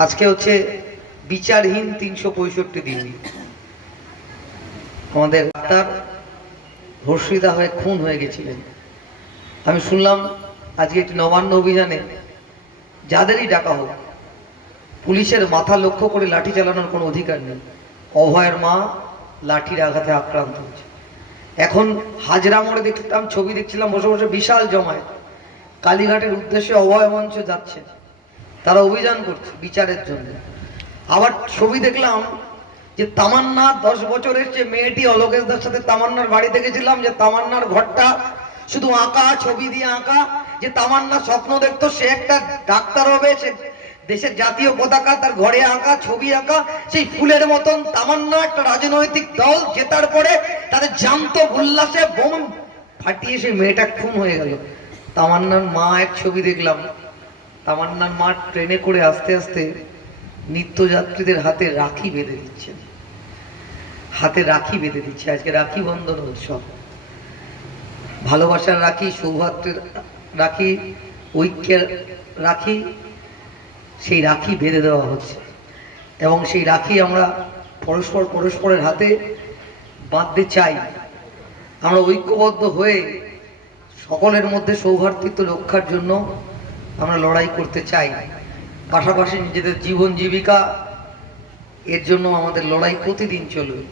আজকে হচ্ছে বিচারহীন তিনশো পঁয়ষট্টি দিন। আমাদের ডাক্তার ধর্ষিতা হয়ে খুন হয়ে গেছিলেন। আমি শুনলাম আজকে একটি নবান্ন অভিযানে যাদেরই ডাকা হোক, পুলিশের মাথা লক্ষ্য করে লাঠি চালানোর কোনো অধিকার নেই। অভয়ের মা লাঠির আঘাতে আক্রান্ত হয়েছে। এখন হাজরা মোড়ে দেখলাম ছবি দেখছিলাম, বসে বসে বিশাল জমায় কালীঘাটের উদ্দেশ্যে অভয় মঞ্চ যাচ্ছে। তারা অভিযান করছে বিচারের জন্য। আবার ছবি দেখলাম যে তামান্না দশ বছরের যে মেয়েটি অলোকেশদার সাথে তামান্নার বাড়িতে গেছিলাম, যে তামান্নার ঘরটা শুধু আঁকা, ছবি দিয়ে আঁকা, যে তামান্না স্বপ্ন দেখতো, সে একটা ডাক্তার হবে, সে দেশের জাতীয় পতাকা, তার ঘরে আঁকা, ছবি আঁকা, সেই ফুলের মতন তামান্না একটা রাজনৈতিক দল জেতার পরে তাদের জানত উল্লাসে বোম ফাটিয়ে সেই মেয়েটা খুন হয়ে গেল। তামান্নার মা এক ছবি দেখলাম তামান্নার মা ট্রেনে করে আস্তে আস্তে নিত্যযাত্রীদের হাতে রাখি বেঁধে দিচ্ছেন। হাতে রাখি বেঁধে দিচ্ছে। আজকে রাখি বন্ধন উৎসব। ভালোবাসার রাখি সৌভাগ্যের রাখি, ঐক্যের রাখি, সেই রাখি বেঁধে দেওয়া হচ্ছে। এবং সেই রাখি আমরা পরস্পর পরস্পরের হাতে বাঁধতে চাই। আমরা ঐক্যবদ্ধ হয়ে সকলের মধ্যে সৌভাতৃত্ব রক্ষার জন্য আমরা লড়াই করতে চাই। পাশাপাশি নিজেদের জীবন জীবিকা এর জন্য আমাদের লড়াই প্রতিদিন চলবে